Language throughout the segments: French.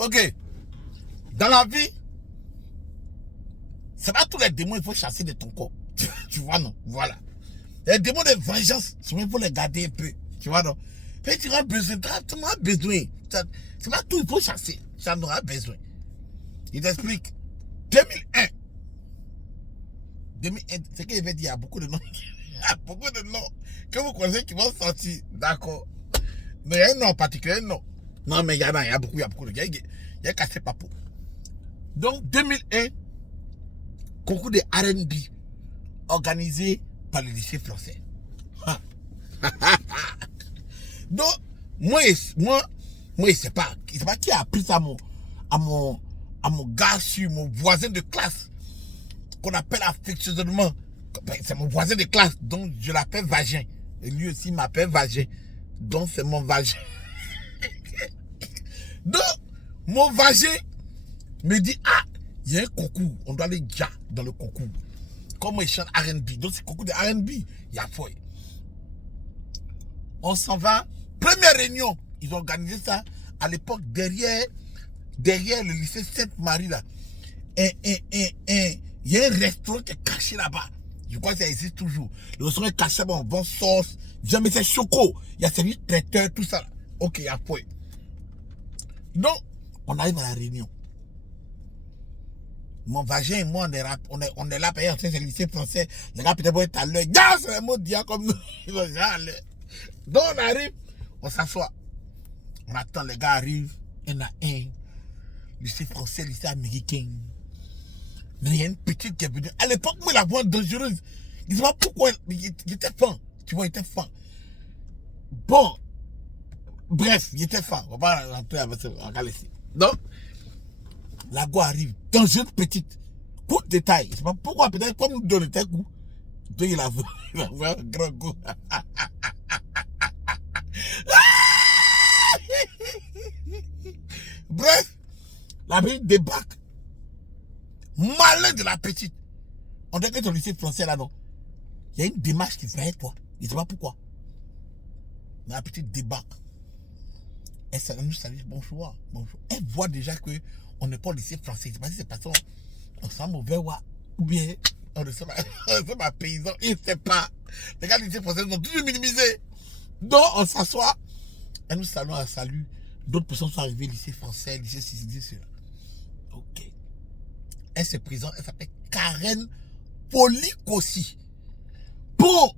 Ok. Dans la vie, c'est pas tous les démons qu'il faut chasser de ton corps. Tu vois, non? Voilà. Les démons de vengeance, il faut les garder un peu. Tu vois, non? Mais tu auras besoin, tu auras besoin. C'est pas tout il faut chasser. Ça en aura besoin. Il t'explique. 2001. 2001, c'est qu'il avait dit, il y a beaucoup de noms. Il y a beaucoup de noms que vous connaissez qui vont sortir. D'accord. Mais il y a un nom en particulier, non. Non, mais il y a beaucoup, il y a beaucoup de gars. Il y a cassé Papo. Donc, 2001, concours de R&B organisé par le lycée français. Donc, moi, c'est pas qui a appris ça à mon gars sur mon voisin de classe, qu'on appelle affectueusement, c'est mon voisin de classe, donc je l'appelle Vagin. Et lui aussi m'appelle Vagin. Donc c'est mon Vagin. Donc, mon Vagin me dit, ah, il y a un concours, on doit aller déjà dans le concours. Comme il chante R&B, donc c'est concours de R&B, il y a foi. On s'en va. Première réunion, ils ont organisé ça à l'époque derrière le lycée Sainte-Marie là. Il y a un restaurant qui est caché là-bas. Je crois que ça existe toujours. Le restaurant est caché là-bas, on vend sauce. Jamais c'est choco. Il y a service traiteur, tout ça. Ok, il y a foi. Donc, on arrive à la réunion. Mon vagin et moi, on est là, payé, c'est le lycée français. Les gars, peut-être, vont être à l'heure. Gars, c'est un mot dia comme nous. Ils vont déjà à l'heure. Donc, on arrive, on s'assoit. On attend, les gars arrivent. Il y en a un. Lycée français, lycée américain. Mais il y a une petite qui est venue. À l'époque, moi, la voix dangereuse. Je ne sais pas pourquoi. Il était fin. Tu vois, il était fin. Bon. Bref, il était fin. On va rentrer avec ça. On va laisser. Donc, la go arrive. Dangereuse petite. Coup de détail. Je ne sais pas pourquoi. Peut-être comme nous donne tes coups. Donc, il a vu un grand goût. Bref, la petite débarque. Malin de la petite. On dirait que ton lycée français là, non. Il y a une démarche qui fait toi. Je ne sais pas pourquoi. Mais la petite débarque. Elle nous salue, bonjour, bonjour. Elle voit déjà que on n'est pas au lycée français. Je ne sais pas si c'est parce qu'on sent mauvais ou bien on ne sait pas paysan. Il ne sait pas. Les gars du lycée français nous ont toujours minimisé. Donc on s'assoit. Elle nous salue, elle salue. D'autres personnes sont arrivées au lycée français, lycée ceci, cela. Ok. Elle se présente, elle s'appelle Karen Polikossi. Bon,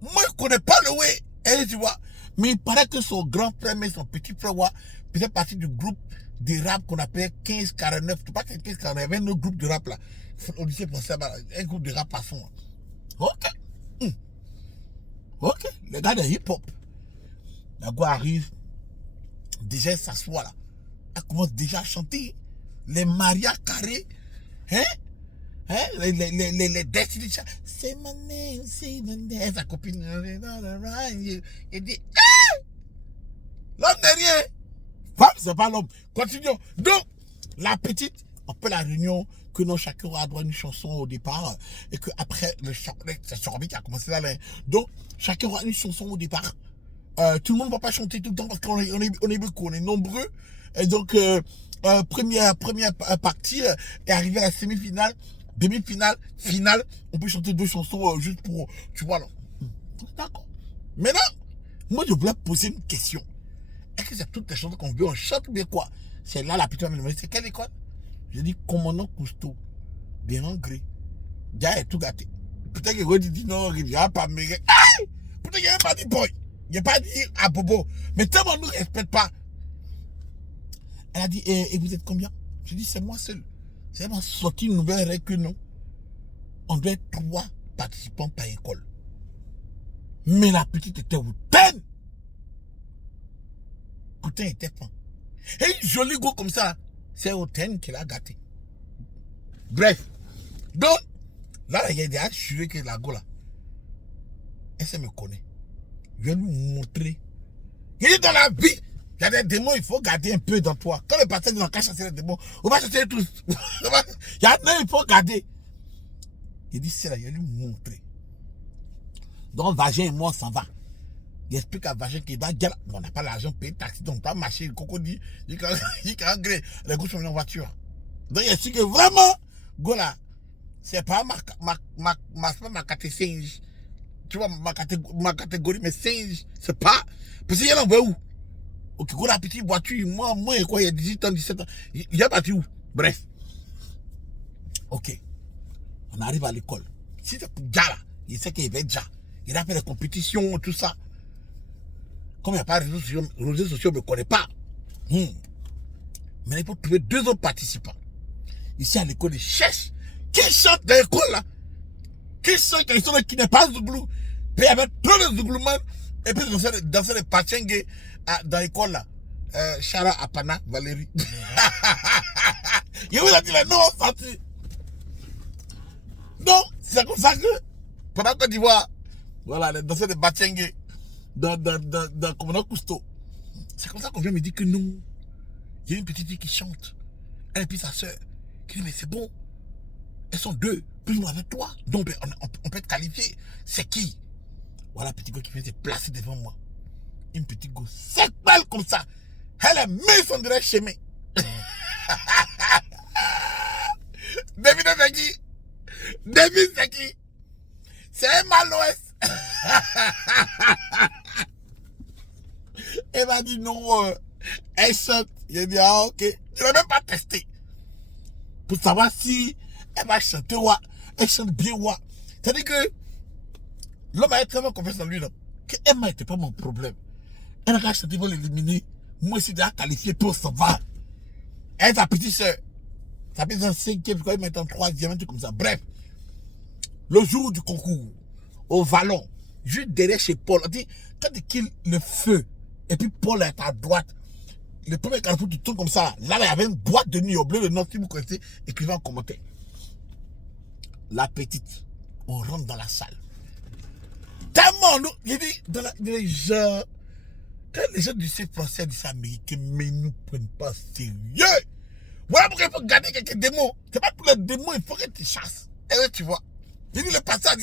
moi je ne connais pas le way, elle, tu vois. Mais il paraît que son grand frère, mais son petit frère, faisait partie du groupe de rap qu'on appelait 1549. Tu sais pas que 1549, il y avait un autre groupe de rap là. Au lycée français, un groupe de rap à fond. Ok. Ok, les gars de hip-hop. La go arrive, déjà elle s'assoit là. Elle commence déjà à chanter les Maria Carré, hein? Les Destiny Child. Say my name, say my name. Sa copine, elle dit, l'homme n'est rien. Femme, c'est pas l'homme. Continuons. Donc, la petite, on fait la réunion, que non, chacun aura droit à une chanson au départ, et que après, c'est Sorbi qui a commencé là. Donc, chacun aura une chanson au départ. Tout le monde ne va pas chanter tout le temps parce qu'on est beaucoup, on est nombreux. Et donc, première partie est arrivée à la semi-finale, demi-finale, finale. On peut chanter 2 chansons juste pour, tu vois là. D'accord. Maintenant, moi je voulais poser une question. Est-ce que c'est toutes les chansons qu'on veut, on chante ou bien quoi? C'est là la petite m'a demandé, c'est quelle école? J'ai dit, commandant Cousteau, bien engrais. Déjà, il est tout gâté. Peut-être qu'il dit non, il n'a pas mérité. Peut-être qu'il n'a pas dit boy. Il n'a pas dit à Bobo. Mais tellement on ne nous respecte pas. Elle a dit, et vous êtes combien? J'ai dit, c'est moi seul. C'est vraiment sorti une nouvelle règle que non. On doit être 3 participants par école. Mais la petite était hautaine. Putain, elle était fin. Et une jolie go comme ça, c'est hautaine qui l'a gâté. Bref. Donc, là, il y a des assurés que la go là, elle se me connaît. Je vais lui montrer. Il est dans la vie. Il y a des démons, il faut garder un peu dans toi. Quand le pasteur dit on va chasser les démons, on va chasser tous. Il y en a, il faut garder. Il dit, c'est là, il va lui montrer. Donc, Vagin et moi, on s'en va. Il explique à Vagin qu'il doit dire, on n'a pas l'argent pour payer taxi, donc on doit marcher, le coco dit, il dit qu'en gré, les gars sont venus en voiture. Donc il explique que vraiment, go là, c'est pas ma catégorie, tu vois, ma catégorie, mais singe, c'est pas, parce qu'il y a l'envoie où? Ok, go la petite voiture, moi, quoi, il y a 18 ans, 17 ans, il a battu où? Bref. Ok. On arrive à l'école. Si c'est pour Dja là, il sait qu'il va être Dja. Il a fait des compétitions, tout ça. Comme il n'y a pas de réseaux sociaux, il ne me connaît pas. Mais il faut trouver 2 autres participants. Ici à l'école, ils cherchent. Qui chante dans l'école là? Qui chante qui n'est pas Zouglou? Puis il y avait trop de Zouglouman. Et puis danser les pachengue dans l'école là. Chara Apana, Valérie. Il vous a dit les noms sortis. Donc, c'est comme ça que, pendant Côte d'Ivoire, voilà, les danseurs de Bachengue dans Commandant Cousteau. C'est comme ça qu'on vient me dire que non. Il y a une petite fille qui chante. Elle et puis sa soeur. Qui dit, mais c'est bon. Elles sont 2, plus ou moins avec toi. Donc, on peut être qualifié. C'est qui? Voilà, petit gars qui vient se placer devant moi. Une petite go sec belle comme ça. Elle a mis son direct chemin. Devinez c'est qui? David, c'est qui? C'est Emma Loès. Elle m'a dit non, elle chante. Il a dit ah ok. Je n'ai même pas testé. Pour savoir si elle va chanter ou elle chante bien ou. C'est-à-dire que l'homme a tellement confiance en lui, non? Que Emma n'était pas mon problème. Elle a chanté pour l'éliminer. Moi aussi, déjà qualifié pour ça va. Elle est sa petite soeur. Ça fait en 5e, quand il met en 3e, un truc comme ça. Bref, le jour du concours, au Vallon, juste derrière chez Paul, on dit, quand tu kills le feu, et puis Paul est à droite, le premier carrefour, tu tournes comme ça. Là, il y avait une boîte de nuit au bleu, le nom, si vous connaissez, écrivez en commentaire. La petite, on rentre dans la salle. Tellement, nous, il dit, les gens, quand les gens du lycée français, du lycée américain, mais ils ne nous prennent pas sérieux. Voilà pourquoi il faut garder quelques démons. C'est pas tous les démons, il faut que tu chasses. Et là, tu vois. Il dit, le pasteur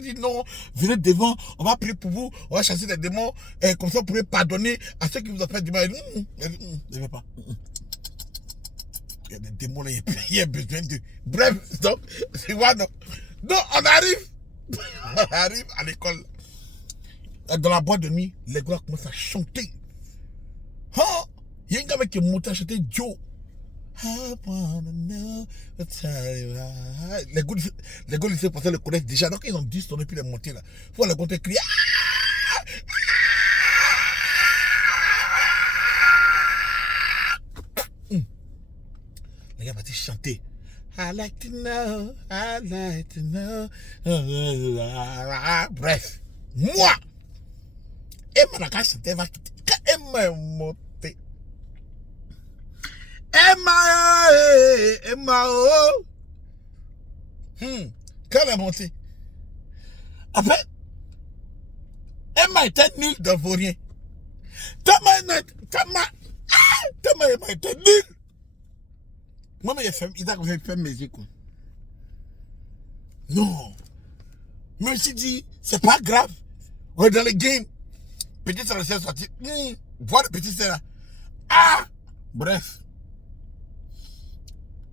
dit non, venez devant, on va prier pour vous, on va chasser les démons, et comme ça vous pourrez pardonner à ceux qui vous ont fait du mal. Il dit, ne vais pas. Il y a des démons là, il y a besoin de. Bref, donc, c'est quoi, non? Donc, on arrive à l'école. Dans la boîte de nuit, les gars commencent à chanter. Il y a un gars qui est monté à chanter Joe. I wanna know the time. Les gars lycée français le connaissent déjà. Donc ils ont 10 tonnes puis les monter là. Il faut les compter crier. Les gars vont chanter. I like to know, I like to know. Bref, moi, Emma n'a qu'à chanter, va quitter. Quand Emma est montée. Emma, oh. Quand elle est montée. Après, Emma était nulle dans Vaurien. Emma était nulle. Moi, il a fait mes yeux, quoi. Non. Je me suis dit, c'est pas grave. On est dans le game. Petite sœur est sortie. Voir le petit sœur là. Bref.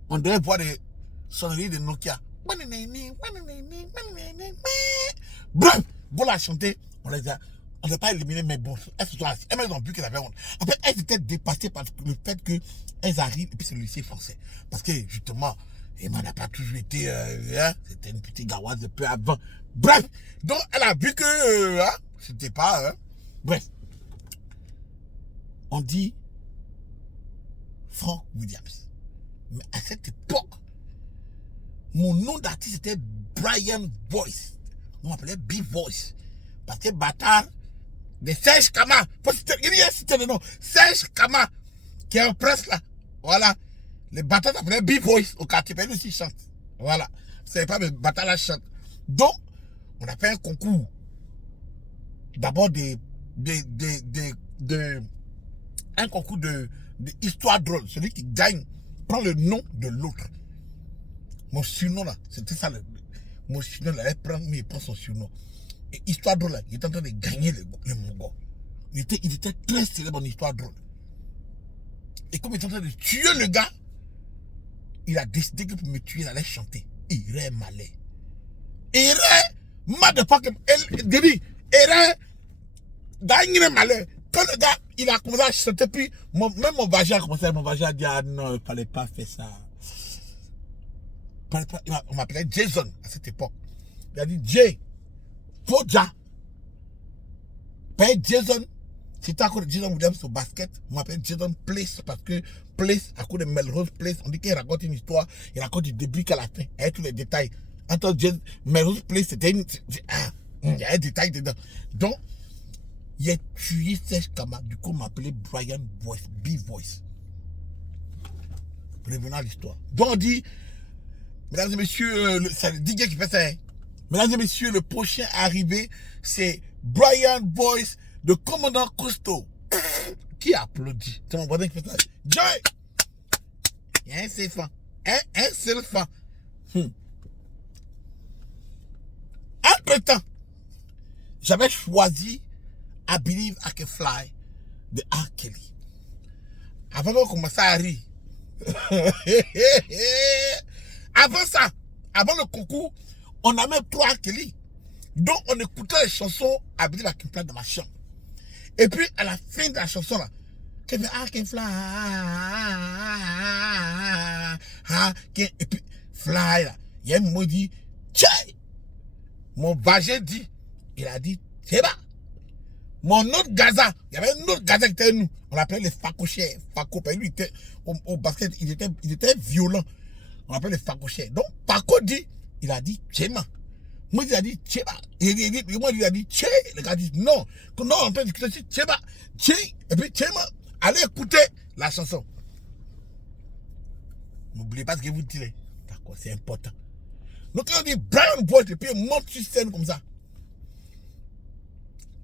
On devait voir des sonneries de Nokia. Bref, bon la chanter, on n'a pas éliminé, mais bon, elles se sont assises. Elles ont vu qu'elles avaient honte. En fait, elles étaient dépassées par le fait qu'elles arrivent, et puis c'est le lycée français. Parce que justement, Emma n'a pas toujours été, c'était une petite garoise de peu avant. Bref, donc elle a vu que c'était pas, bref. On dit Frank Williams. Mais à cette époque, mon nom d'artiste était Brian Voice. On m'appelait B-Voice. Parce que bâtard de Serge Kama. Il y a cité le nom. Serge Kama, qui est en presse là. Voilà. Les bâtards s'appelaient B-Voice au quartier. Mais lui aussi chante. Voilà. Vous savez pas, mais bâtard là chante. Donc, on a fait un concours. D'abord un concours de histoire drôle. Celui qui gagne prend le nom de l'autre. Mon surnom là, c'était ça. Mon surnom là, il prend son surnom. Et histoire drôle, il était en train de gagner le Mongo. Il était très célèbre en histoire drôle. Et comme il était en train de tuer le gars, il a décidé que pour me tuer, il allait chanter. Irait malais. Irait, motherfucker, Debbie, irait, gagner malais. Quand le gars, il a commencé à chanter, puis même mon vagin a commencé à dire, ah non, il ne fallait pas faire ça. On m'appelait Jason à cette époque. Il a dit, Jay, Foja. Père Jason, c'était à cause de Jason Williams au basket. On m'appelle Jason Place parce que Place, à cause de Melrose Place, on dit qu'il raconte une histoire, il raconte du début qu'à la fin, avec tous les détails. Entre Melrose Place, c'était il y a un détail dedans. Donc, il a tué Serge Kama. Du coup, on m'appelait Brian Voice, B-Voice. Revenons à l'histoire. Donc, on dit, mesdames et messieurs, c'est le DJ qui fait ça. Hein. Mesdames et messieurs, le prochain arrivé, c'est Brian Voice, de commandant Cousteau. Qui applaudit? C'est mon voisin qui fait ça. Joy! Il y a un seul fan. Un seul fan. Entre temps, j'avais choisi I Believe I Can Fly de R. Kelly. Avant qu'on commence à rire. Avant ça, avant le concours, on a même 3 R. Kelly. Donc on écoutait les chansons I Believe I Can Fly dans ma chambre. Et puis à la fin de la chanson là, I Can Fly. Et puis fly là, il y a un mot dit Tchè. Mon vagin dit, il a dit c'est bas. Mon autre Gaza, il y avait un autre Gaza qui était nous. On l'appelait les facochers. Faco, lui, il était au basket, il était violent. On l'appelait les facochers. Donc, Paco dit, il a dit Tchéma. Moi, il a dit Tchéba. Moi, il a dit Tché. Le gars dit non. Non, on peut discuter Tchéba. Tché. Et puis Tchéma. Allez écouter la chanson. N'oubliez pas ce que vous dites. D'accord, c'est important. Donc, on dit Brian Voice, et puis il monte sur scène comme ça.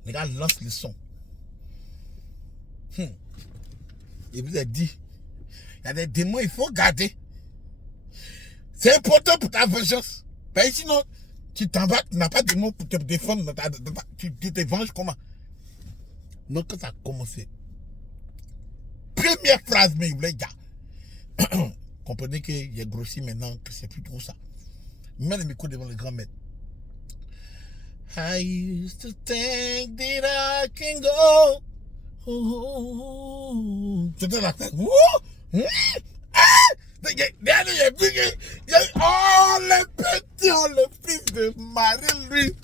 Les gars lancent le son. Il vous a dit, il y a des démons, il faut garder. C'est important pour ta vengeance. Ben, sinon, tu t'en vas, tu n'as pas de démons pour te défendre. Tu te venges comment? Donc, quand ça a commencé, première phrase, mais les gars, comprenez qu'il a grossi maintenant, que c'est plus trop ça. Mets le micro devant le grand maître. I used to think that I can go. C'était la tête. Oh, les petits, le fils de Marie-Louise.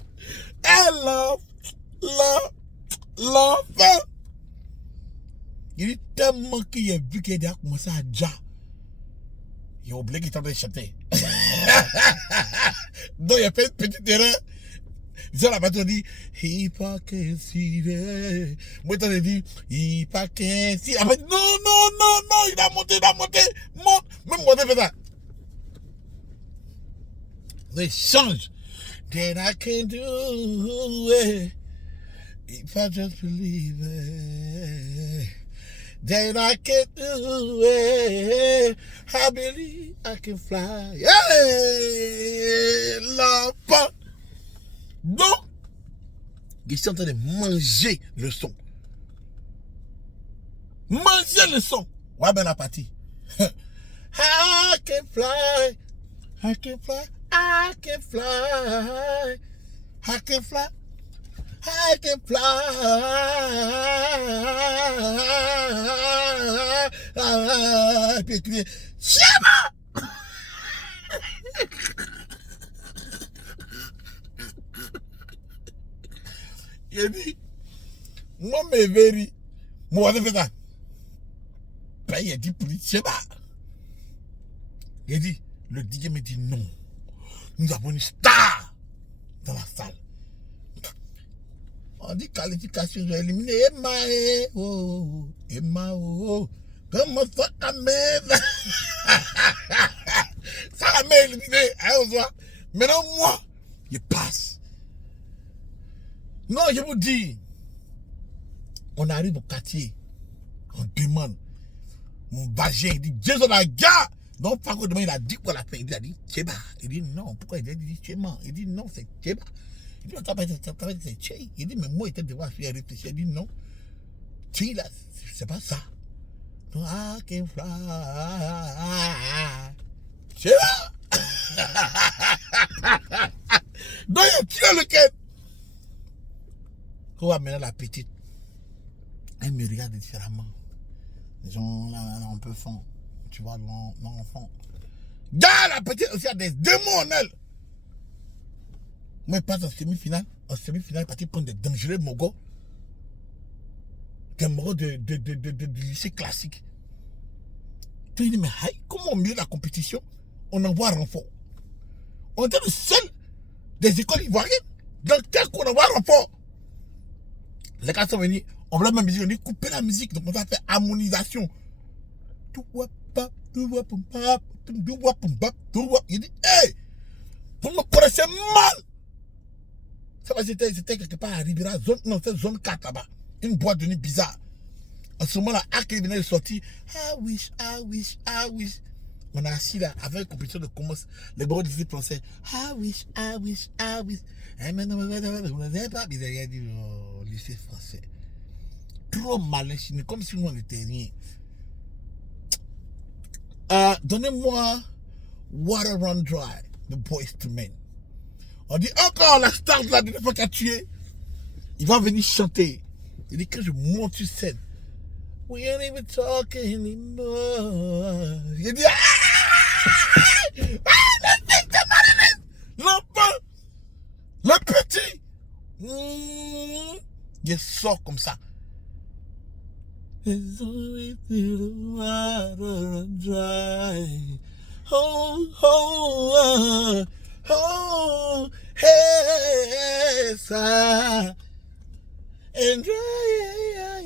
Elle l'enfant. Il est tellement qu'il a vu qu'il a commencé à dire. Il a oublié qu'il était en train de chanter. Donc il a fait une petite erreur. Ils ont la bateau dit, hypocrisie. Moi, t'as dit, hypocrisie. Après, non, il a monté, monte. Même moi, fait ça. They change. That I can do it. If I just believe it. That I can do it. I believe I can fly. Yeah! L'enfant. Donc, ils sont en train de manger le son. Manger le son. Ouais, ben la partie. I can fly. I can fly. I can fly. I can fly. I can fly. Et puis crier, Chama! Il dit, moi, mes véris, moi, je fais ça. Ben, il a dit, pour lui, Chama. Il a dit, le DJ me dit non. Nous avons une star dans la salle. On dit qualification, j'ai éliminé Emma. Emma, comment ça, Ahmed? Ça m'a éliminé. Maintenant, moi, je passe. Non, je vous dis, on arrive au quartier, on demande. Mon vagin, il dit, Jason la gars. Donc, par contre, il a dit quoi la fin? Il a dit Tchéba. Il dit non. Pourquoi il a dit Tchéba? Il dit non, c'est Tchéba. Il dit, c'est Tché. Il dit, mais moi, il était devant faire réfléchir. Il dit, non. Tché, là, c'est pas ça. I can fly. C'est là. Donc, il tire le quai. Quand on va mener la petite, elle me regarde différemment. Les gens, là, un peu fond. Tu vois, l'enfant. Gars, la petite aussi a des démons en elle. Moi, je passe en semi-finale. En semi-finale, elle est partie prendre des dangereux mogos. Des mogos de lycée classique. Tu dis, mais comment au milieu de la compétition, on envoie un renfort? On était le seul des écoles ivoiriennes dans lequel on envoie un renfort. Les gars sont venus, on voulait ma musique, on dit couper la musique, donc on va faire harmonisation. Il dit, hey, vous me connaissez mal. Ça va, c'était quelque part à Ribera, non, c'est zone 4 là-bas. Une boîte de nuit bizarre. En ce moment-là, Arc venait de sortir. I wish. On a assis là, avec une compétition de commence. Les bureaux du français. I wish. Et maintenant, vous n'avez pas bien dit au lycée français. Trop malin, comme si nous, on n'était rien. Donnez-moi Water Run Dry, The Boys to Men. On dit encore la star de la dernière fois qu'il a tué. Il va venir chanter. Il dit que je monte sur scène. We ain't even talking anymore. Il dit l'enfant, le petit. Il sort comme ça. It's always the water dry. Oh, hey, ça. And dry,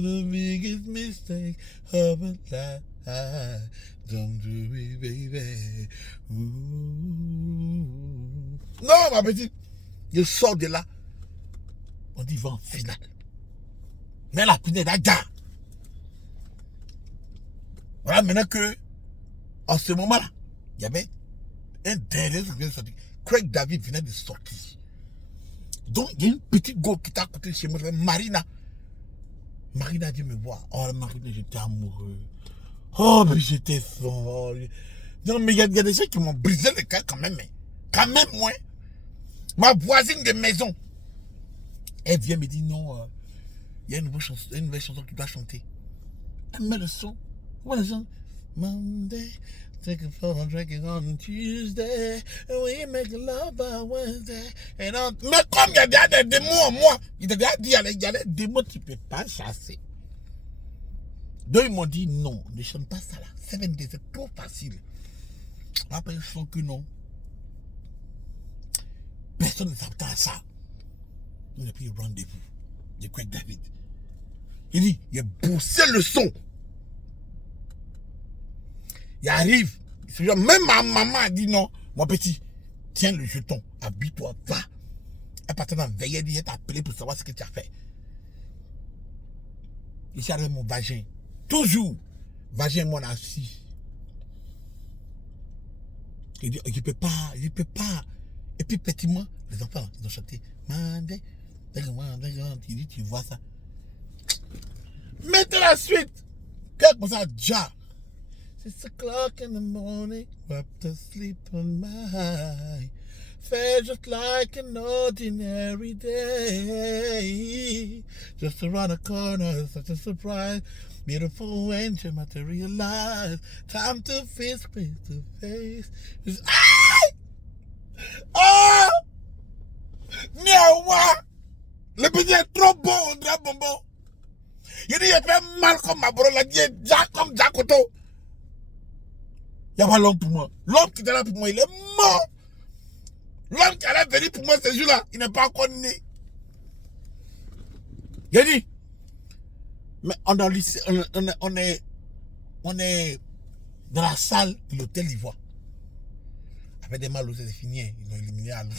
the biggest mistake of a life. Don't do it, baby. Ooh. Non, ma petite, je sors de là. On dit va en finale. Mais la pinette a gare. Voilà, maintenant que, en ce moment-là, il y avait un dernier qui vient de sortir. Craig David venait de sortir. Donc, il y a une petite go qui t'a côté de chez moi, Marina. Marina vient me voir. Oh, Marina, j'étais amoureux. Oh, mais j'étais fort. Non, mais il y a des gens qui m'ont brisé le cœur quand même. Mais, quand même, moi. Ma voisine de maison. Elle vient me dire non, il y a une nouvelle chanson que tu dois chanter. Elle met le son. Voilà le son. Monday, take a phone, drinking on Tuesday, and we make love by Wednesday. Mais comme il y a déjà des démons en moi, il a déjà dit, il y a des démons que tu ne peux pas chasser. Donc ils m'ont dit non, ne chante pas ça là. 7 days, c'est trop facile. Après ils font que non. Personne ne s'attend à ça. On a pris rendez-vous de Craig David. Il dit, il a bossé le son. Il arrive. Même ma maman a dit non. Mon petit, tiens le jeton. Habille-toi, va. Elle partait dans veiller, elle t'a appelé pour savoir ce que tu as fait. Ici avec mon vagin. Toujours. Vagin, moi, on a assis. Il dit, je peux pas. Et puis, petitement, les enfants, ils ont chanté. Il dit, tu vois ça. Mettez la suite. Quelque chose ça, déjà. 6 o'clock in the morning, wrapped asleep on my felt just like an ordinary day. Just around the corner, such a surprise. Beautiful angel materialized. Time to face to face. Ah! Miawa! Le petit est trop bon, on dirait bonbon. Il dit, il fait mal comme ma bro, il dit, Jack comme Jackoto. Il n'y a pas l'homme pour moi. L'homme qui était là pour moi, il est mort. L'homme qui allait venir pour moi ce jour-là, il n'est pas encore né. Il a dit, mais on est dans la salle de l'hôtel Ivoire. Avec des malos, c'est fini. Ils l'ont éliminé à l'hôtel.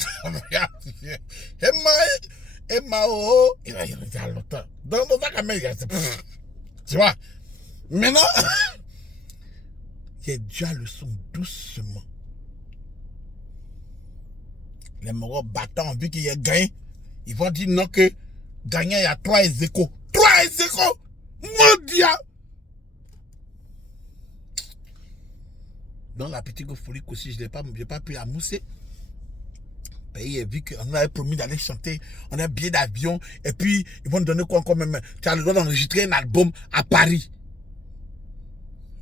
Emma, il a été à l'hôtel. Dans mon sac à main, tu vois. Maintenant, il y a déjà le son doucement. Les Mogos battants, vu qu'il y a gagné, ils vont dire non que gagné, il y a 3 échos. 3 échos! Mon Dieu! Donc la petite folie aussi, je n'ai pas pu la mousser. Et vu qu'on avait promis d'aller chanter, on a un billet d'avion, et puis ils vont nous donner quoi encore même? Tu as le droit d'enregistrer un album à Paris.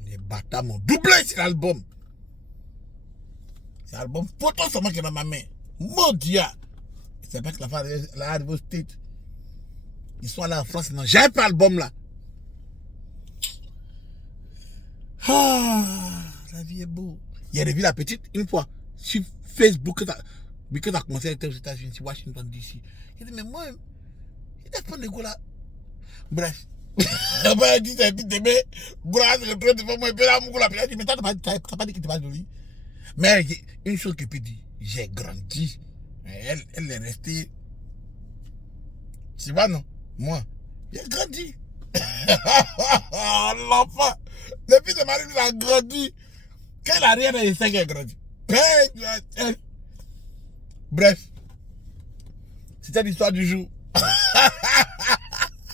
Les bâtards m'ont doublé sur l'album. C'est l'album photo seulement qui est dans ma main. Mon Dieu! C'est pas que la femme arrive au States. Ils sont là en France, non, j'ai pas l'album là. Ah, la vie est beau. Il y a vu la petite une fois sur Facebook que ça a commencé à être aux États-Unis, Washington DC. Il dit, mais moi, il n'est pas de go là. Bref. Après, il dit, c'est vite, mais, grâce le premier de moi, il peut là, mon gars, il dit, mais t'as pas dit que tu vas joli. Mais une chose que je peux dire, j'ai grandi. Elle est restée. Tu vois, non? Moi, j'ai grandi. L'enfant, le fils de Marie, il a grandi. Quand il a rien, il sait qu'il a grandi. Bref, c'était l'histoire du jour.